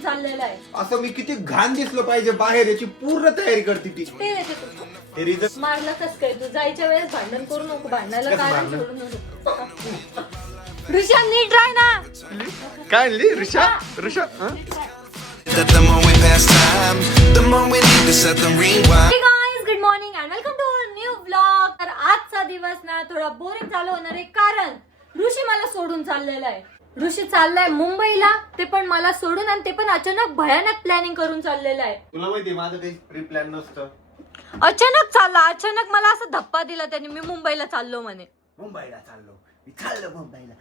चाललेला आहे. असं मी किती घाण दिसलो पाहिजे बाहेर याची पूर्ण तयारी करते ती. ते रिझन मारलं कस काय तू? जायच्या वेळेस भांडण करू नको, भांडणाला कारण सोडू नको. ऋषा नीट राह ना. काय आणली ऋषा? ऋषा The more we pass time, the more we need to set the rewind. Hey guys, good morning and welcome to our new vlog. तर आजचा दिवस ना थोडा बोरिंग चालू होणार आहे कारण ऋषी मला सोडून चाललेला आहे. ऋषी चाललाय मुंबईला, ते पण मला सोडून, आणि ते पण अचानक भयानक प्लॅनिंग करून चाललेला आहे. तुला माहिती माझं काही प्री प्लॅन नसतं. अचानक चालला, अचानक मला असं धप्पा दिला त्याने, मी मुंबईला चाललो म्हणे. मुंबईला चाललो मुंबईला.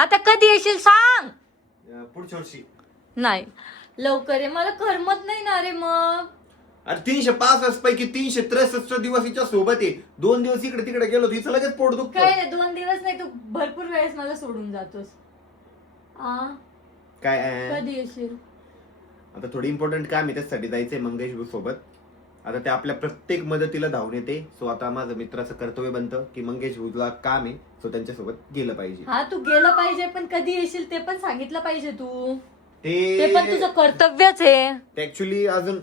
आता कधी येशील सांग? पुढच्या वर्षी. नाही लवकर ये, मला करमत नाही ना रे. मग अरे 365 पैकी 363 दिवस हिच्या सोबत आहे. 2 दिवस इकडे तिकडे गेलो हिचं लगेच पोट दुखत. काय नाही, 2 दिवस नाही, तू भरपूर वेळेस मला सोडून जातोस. काय कधी येशील? आता थोडी इम्पॉर्टंट काम आहे, त्यासाठी जायचंय मंगेश भाऊ सोबत. आता ते आपल्या प्रत्येक मदतीला धावून येते. सो आता माझं मित्राचं कर्तव्य बनतं की मंगेश भाऊला काम आहे, सो त्यांच्यासोबत गेलं पाहिजे. हा तू गेलं पाहिजे, पण कधी येशील ते पण सांगितलं पाहिजे तू. ते पण तुझं कर्तव्यच आहे. ऍक्च्युली अजून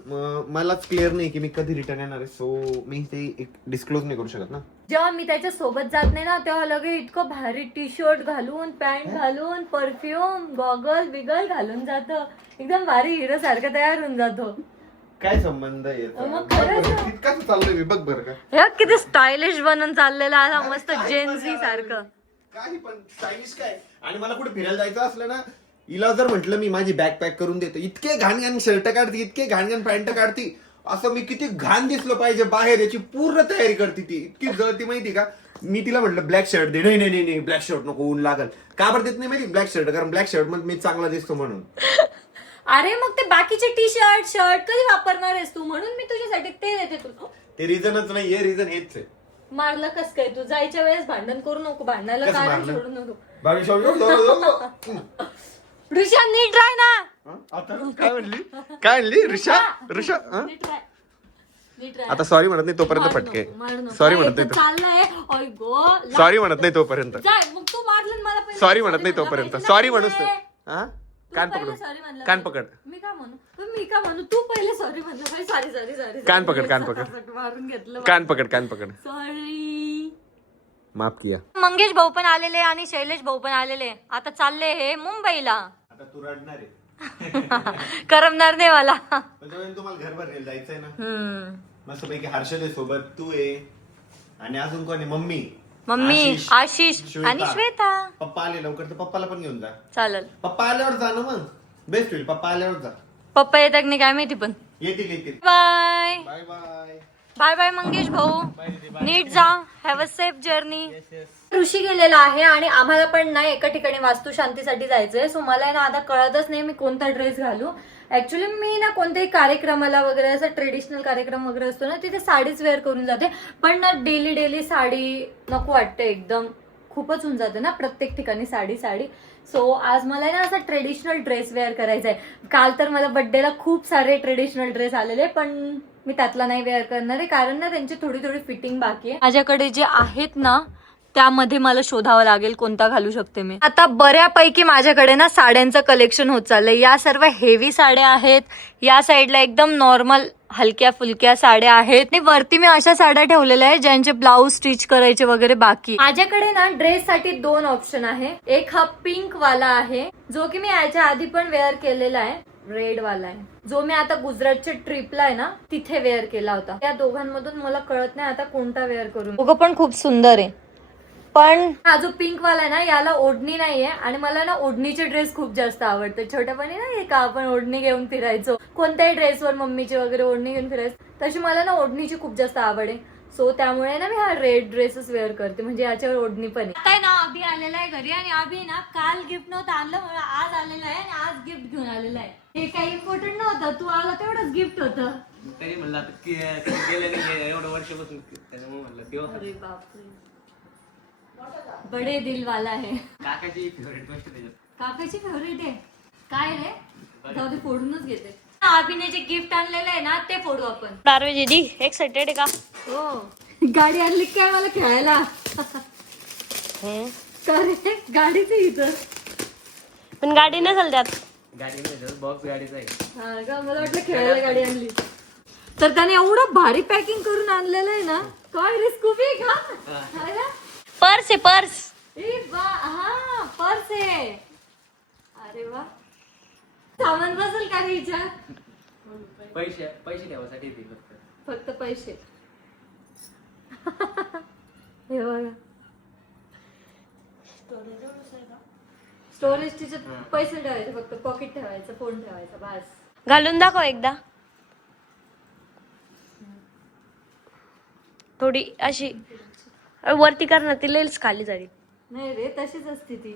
मलाच क्लिअर नाही की मी कधी रिटर्न येणार आहे. सो मी ते डिस्क्लोज नाही करू शकत ना. जेव्हा मी त्याच्या सोबत जात नाही ना, तेव्हा लगे इतकं भारी टी शर्ट घालून, पॅन्ट घालून, परफ्यूम, गॉगल बिगल घालून जातो, एकदम भारी हिरो सारखं तयार होऊन जातो. काय संबंध आहे मग खरंच ना. इतकाच चाललंय मी, बघ बरं का. हे किती स्टायलिश बनून चाललेला आहे, मस्त जेनझी सारखं. काही पण स्टायलिश काय. आणि मला कुठे फिरायला जायचं असलं ना, हिला जर म्हटलं मी माझी बॅग पॅक करून देतो, इतके घाण घाण शर्ट काढती, इतके घाण घाण पॅन्ट काढती, असं मी किती घाण दिसलो पाहिजे बाहेर याची पूर्ण तयारी करते ती. इतकी जळती माहिती का. मी तिला म्हटलं ब्लॅक शर्ट दे, नाही ब्लॅक शर्ट नको, ऊन लागल. का बरं देत नाही माहिती ब्लॅक शर्ट? कारण ब्लॅक शर्ट मध्ये मी चांगला दिसतो म्हणून. अरे मग ते बाकीचे टी शर्ट कधी वापरणार आहेस तू? म्हणून मी तुझ्यासाठी ते देते तुला. ते रिझनच नाही, हे रिझन हेच आहे. मारलं कस काय तू? जायच्या वेळेस भांडण करू नको, भांडणाला कसं कारण मारलं? सोडू नको. ऋषा नीट राह ना. आता काय म्हणली ऋषा? नीट राह. नीट राह. आता सॉरी म्हणत नाही तोपर्यंत फटके. सॉरी म्हणत नाही चाललंय. ओय गो. सॉरी म्हणत नाही तोपर्यंत. जाय मग तू मारलं मला पहिले. सॉरी म्हणत नाही तोपर्यंत. सॉरी म्हणूस. कान पकड. सॉरी म्हणलं. कान पकड. मी का म्हणू? तू पहिले सॉरी म्हणलं. सॉरी. कान पकड. मारून घेतलं. कान पकड. सॉरी. माफ किया. मंगेश भाऊ पण आलेले आणि शैलेश भाऊ पण आलेले. आता चालले हे मुंबईला. आता तू रडणार आहे. करमणार नाही मला. तुम्हाला घरभर जायचंय ना. मस्त पैकी हर्षद आहे सोबत, तू आहे आणि अजून कोण आहे? मम्मी, आशिष आणि श्वेता. पप्पा आले लवकर तर पप्पाला पण घेऊन जा. चालेल. पप्पा आल्यावर जा ना, मग बेस्ट होईल. पप्पा आल्यावर जा. पप्पा येतात नाही काय माहिती, पण येतील. Bye bye bye. Bye bye Mangesh भाऊ. नीट जा. Have a safe journey. Rishi गेलेला आहे आणि आम्हाला पण ना एका ठिकाणी वास्तुशांतीसाठी जायचंय. सो मला ना आता कळतच नाही मी कोणता ड्रेस घालू. ऍक्च्युली मी ना कोणत्याही कार्यक्रमाला वगैरे, असं ट्रेडिशनल कार्यक्रम वगैरे असतो ना, तिथे साडीच वेअर करून जाते. पण ना डेली साडी नको वाटते, एकदम खूपच होऊन जाते ना प्रत्येक ठिकाणी साडी. सो आज मला ना असा ट्रेडिशनल ड्रेस वेअर करायचा आहे. काल तर मला बर्थडेला खूप सारे ट्रेडिशनल ड्रेस आलेले, पण मी त्यातला नाही वेअर करणार आहे कारण ना त्यांची थोडी फिटिंग बाकी आहे. माझ्याकडे जे आहेत ना त्यामध्ये मला शोधावं लागेल कोणता घालू शकते मी. आता बऱ्यापैकी माझ्याकडे ना साड्यांचं कलेक्शन होत चाललंय. या सर्व हेवी साड्या आहेत, या साईडला एकदम नॉर्मल हलक्या फुलक्या साड्या आहेत, आणि वरती मी अशा साड्या ठेवलेल्या आहेत ज्यांचे ब्लाऊज स्टिच करायचे वगैरे बाकी. माझ्याकडे ना ड्रेस साठी 2 ऑप्शन आहे. एक हा पिंक वाला आहे जो की मी याच्या आधी पण वेअर केलेला आहे. रेड वाला आहे जो मी आता गुजरातच्या ट्रिपला आहे ना तिथे वेअर केला होता. या दोघांमधून मला कळत नाही आता कोणता वेअर करू. दोघं पण खूप सुंदर आहे, पण हा जो पिंक वाला आहे ना याला ओढणी नाहीये आणि मला ना ओढणीचे ड्रेस खूप जास्त आवडते. छोट्यापणी नाही का आपण ओढणी घेऊन फिरायचो, कोणत्याही ड्रेसवर मम्मीची वगैरे ओढणी घेऊन फिरायचो, तशी मला ना ओढणीची खूप जास्त आवड आहे. सो त्यामुळे ना मी हा रेड ड्रेसच वेअर करते, म्हणजे याच्यावर ओढणी पण आहे. आता ना अभि आलेला आहे घरी आणि अभि ना काल गिफ्ट नव्हतं आणलं म्हणून आज आलेला आहे आणि आज गिफ्ट घेऊन आलेला आहे. हे काही इम्पॉर्टंट नव्हतं, तू आला तेवढंच गिफ्ट होतं. तरी म्हणलं आता गेलं नाही एवढं वर्षापासून त्याच्यामुळे म्हणलं तेव्हा. अरे बापरे, बडे दिल वाला आहे. काकाची फेवरेट गोष्ट त्याच्यात. काकाची फेवरेट आहे काय रे? जाऊ दे, फोडूनच घेते. अभिने जे गिफ्ट आणलेलं आहे ना ते फोडू आपण. दारवे दीदी एक्साइटेड आहे का? हो. गाडी आणली काय मला खेळायला? गाडीच इथं पण गाडी नसेल त्यात. गाडी नाही बॉक्स गाडीच आहे. हा का, मला वाटलं खेळायला गाडी आणली. तर त्याने एवढं भारी पॅकिंग करून आणलेलं आहे ना. काय रे स्कूबी का? पर्स आहे पर्स. हा पर्स आहे. अरे वा, सामान बसेल का रे हिच्यात? पैसे ठेवासाठी दिले फक्त पैसे. हे बघा स्टोरेज तिचे पैसे ठेवायचे, फक्त पॉकेट ठेवायचं, फोन ठेवायचा, बस. घालून दाखव एकदा. थोडी अशी वरती करणार ती लेल्स खाली जाईल. नाही रे, तशीच असते ती,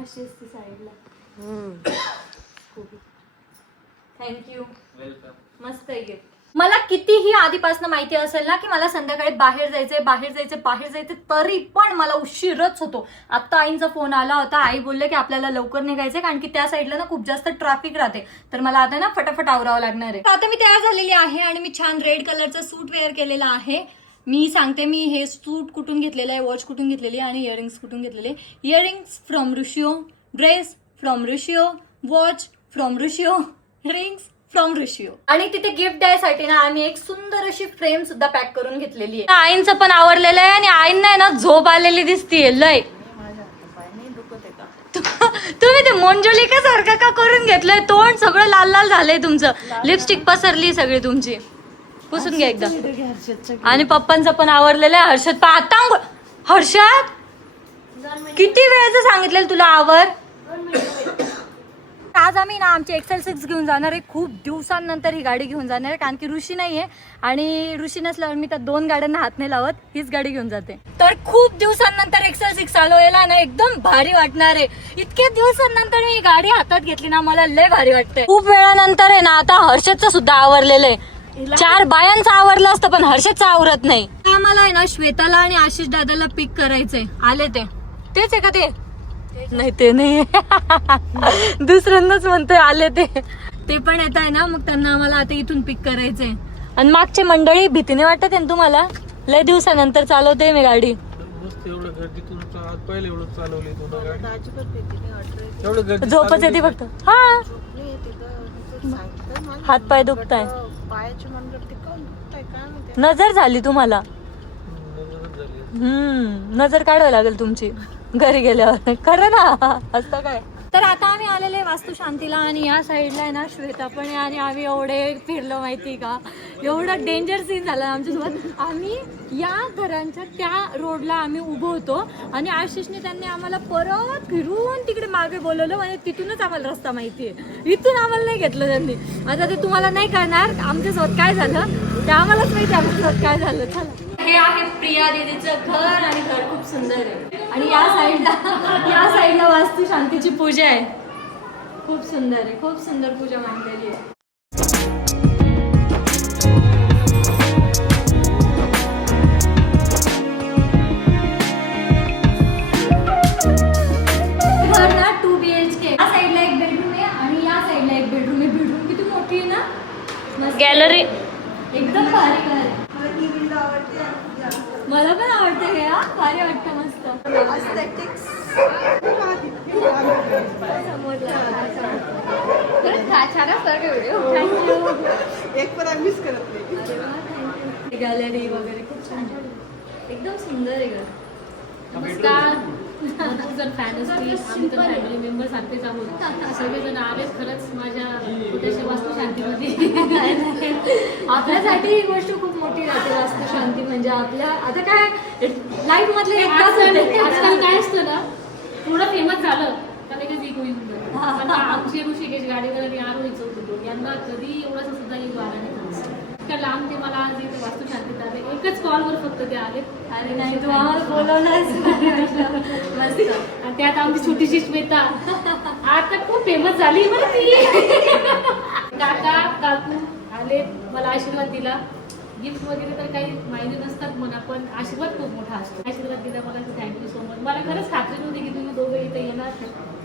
अशी असते साईडला. Thank you, welcome. मस्त आहे गिफ्ट. मला कितीही आधीपासून माहिती असेल ना की मला संध्याकाळी बाहेर जायचंय, तरी पण मला उशीरच होतो. आता आईंचा फोन आला होता, आई बोलले की आपल्याला लवकर निघायचंय कारण की त्या साईडला ना खूप जास्त ट्रॅफिक राहते. तर मला आता ना फटाफट आवरावं लागणार आहे. आता मी तयार झालेली आहे आणि मी छान रेड कलरचं सूट वेअर केलेलं आहे. मी सांगते, मी हे सूट कुठून घेतलेलं आहे, वॉच कुठून घेतलेली आहे आणि इयरिंग्स कुठून घेतलेले. Earrings from Rushio, dress from Rushio, watch from Rushio, rings from Rushio. आणि तिथे गिफ्ट द्यायसाठी ना आम्ही एक सुंदर अशी फ्रेम सुद्धा पॅक करून घेतलेली आहे. आईंचं पण आवडलेलं आहे आणि आईंना ना झोप आलेली दिसतीये लय. तुम्ही ते मोंजोलिका सारखं का करून घेतलंय? तोंड सगळं लाल लाल झालंय तुमचं, लिपस्टिक पसरली सगळी तुमची. पुसून घ्या एकदा. आणि पप्पांचं पण आवडलेलं आहे. हर्षद पण आता हर्षद किती वेळेचं सांगितलेलं तुला आवर. आज आम्ही ना आमची XL6 घेऊन जाणार आहे. खूप दिवसांनंतर ही गाडी घेऊन जाणार आहे कारण की ऋषी नाहीये आणि ऋषी नसल्यावर मी त्या 2 गाड्यांना हात नाही लावत, हीच गाडी घेऊन जाते. तर खूप दिवसांनंतर XL6 चालवायला ना एकदम भारी वाटणार आहे. इतक्या दिवसांनंतर मी ही गाडी हातात घेतली ना, मला लय भारी वाटतंय. खूप वेळानंतर आहे ना आता हर्षदचं सुद्धा आवरलेलं आहे. 4 बायांचं आवरलं असतं पण हर्षदचं आवरत नाही. आम्हाला आहे ना श्वेताला आणि आशिष दादाला पिक करायचंय. आले तेच आहे का? नाही ते नाही दुसऱ्यांदाच म्हणतोय आले ते पण येत आहे ना. मग त्यांना आम्हाला आता इथून पिक करायचंय. आणि मागची मंडळी भीतीने वाटत आहे तुम्हाला, लय दिवसानंतर चालवते मी गाडी. झोपच येते फक्त. हा, हात पाय दुखताय. नजर झाली तुम्हाला. नजर काढावी लागेल तुमची घरी गेल्यावर. खरं ना, असतं काय. तर आता आम्ही आलेले वास्तू शांतीला आणि या साईडला आहे ना श्वेता पण आहे आणि आम्ही एवढे फिरलो माहिती का. एवढं डेंजर सीन झालं आमच्यासोबत. आम्ही या घरांच्या त्या रोडला आम्ही उभं होतो आणि आशिषने त्यांनी आम्हाला परत फिरून तिकडे मागे बोलवलं आणि तिथूनच आम्हाला रस्ता माहिती आहे. इथून आम्हाला नाही घेतलं त्यांनी. आता ते तुम्हाला नाही कळणार आमच्यासोबत काय झालं, ते आम्हालाच माहिती आमच्यासोबत काय झालं. चला, हे आहे प्रिया दीदीचं घर आणि घर खूप सुंदर आहे. आणि या साईडला वास्तू शांतीची पूजा आहे. खूप सुंदर आहे, खूप सुंदर पूजा मांडलेली आहे. घर ना 2 BHK. या साईडला एक बेडरूम आहे आणि या साईडला एक बेडरूम आहे. बेडरूम किती मोठी आहे ना, गॅलरी एकदम भारी घर आहे. मला पण आवडतं हे. भारी वाटतं, मस्त. गॅलरी वगैरे खूप छान, एकदम सुंदर आहे घर. नमस्कार. जर फॅन असतील, आम्ही तर फॅमिली मेंबर सारखेच आहोत. सगळेजण आलेच खरंच माझ्या छोट्याशा वास्तू शांतीमध्ये. आपल्यासाठी ही गोष्ट खूप मोठी राहते. वास्तू शांती म्हणजे आपल्या आता काय लाईफ मधले आजकाल काय असतं ना, थोडं फेमस झालं का लगेच एक होईल. आता आमचे ऋषिकेश गाडीवर आणि आरोहीचं होतं, यांना कधी एवढंसं सुद्धा एक वारा नाही पोहोचला. इतक्या लांब ते मला आज इथे वास्तू शांतीत आले. एकच कॉलवर फक्त ते आले. अरे नाही, तू आम्हाला बोलवलंच. आणि त्यात आमची छोटीशी श्वेता आता खूप फेमस झाली बरं ती. काका काकू आले, मला आशीर्वाद दिला. गिफ्ट वगैरे तर काही माहिती नसतात म्हणा, पण आशीर्वाद खूप मोठा असतो. आशीर्वाद दिला मला, थँक्यू सो मच. मला खरंच खात्री नव्हती की तुम्ही दोघं इथे येणार.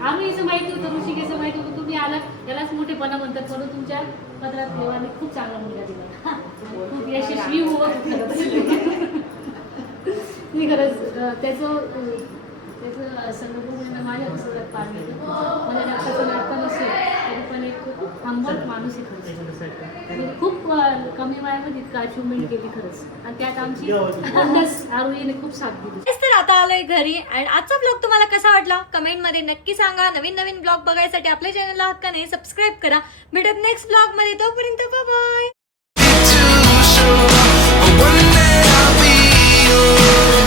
आम्ही असं माहिती होतं, ऋषिकेचं माहिती होतं, तुम्ही आलात यालाच मोठेपणा म्हणतात. म्हणून तुमच्या पत्रात देवाने खूप चांगला मुलगा दिला. खूप यशस्वी होत. मी खरंच त्याचं त्याचं सगळं बघून माझ्या पुस्तकात पाणी माझ्या रक्ताचा नाता नसेल तरी पण एक खूप आंबट माणूस आहे खरंच. आणि खूप कमी वयामध्ये इतकं अचिव्हमेंट केली खरंच. आणि त्यात आमची आरोहीने खूप साथ दिली. तेच तर आता आलोय घरी. आणि आजचा ब्लॉग तुम्हाला कसा वाटला कमेंट मध्ये नक्की सांगा. नवीन नवीन ब्लॉग बघायसाठी आपल्या चॅनलला हक्काने सबस्क्राईब करा. भेटत नेक्स्ट ब्लॉग मध्ये. तोपर्यंत bye. Too sure, but one day I'll be yours.